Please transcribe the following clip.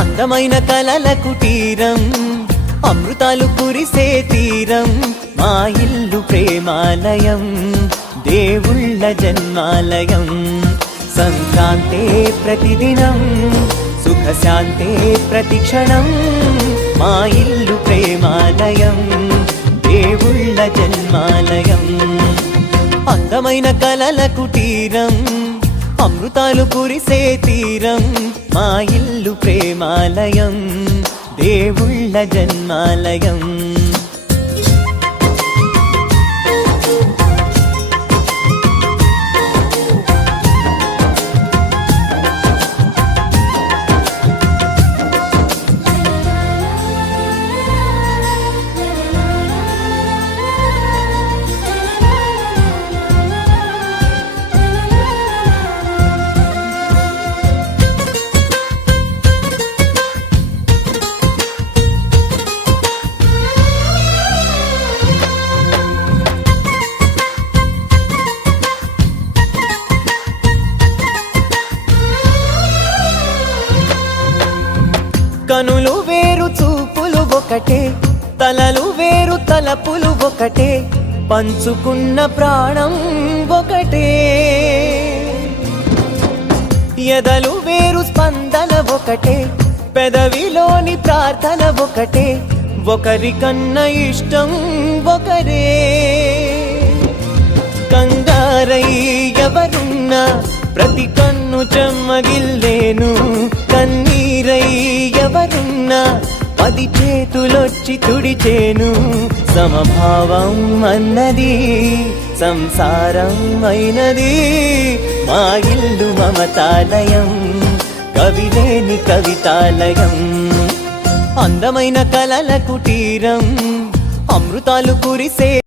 అందమైన కలల కుటీరం, అమృతాలు కురిసే తీరం, మా ఇల్లు ప్రేమాలయం, దేవుళ్ళ జన్మాలయం. సంక్రాంతే ప్రతిదినం, సుఖశాంతే ప్రతిక్షణం, మా ఇల్లు ప్రేమాలయం, దేవుళ్ళ జన్మాలయం. అందమైన కలల కుటీరం, అమృతాలు కురిసే తీరం, మా ఇల్లు ప్రేమాలయం, దేవుళ్ళ జన్మాలయం. కనులు వేరు చూపులు ఒకటే, తలలు వేరు తలపులు ఒకటే, పంచుకున్న ప్రాణం ఒకటే. ఎదలు వేరు స్పందన ఒకటే, పెదవిలోని ప్రార్థన ఒకటే, ఒకరికన్నా ఇష్టం ఒకరే. కంగారై ఎవరున్నా ప్రతి కన్ను చెమ్మగిల్లేను, కన్నీరై ఎవరున్నా 10 చేతులొచ్చి తుడిచేను. సమభావం అన్నది సంసారం అయినది, మా ఇల్లు మమతాలయం, కవిలేని కవితాలయం. అందమైన కలల కుటీరం, అమృతాలు కురిసే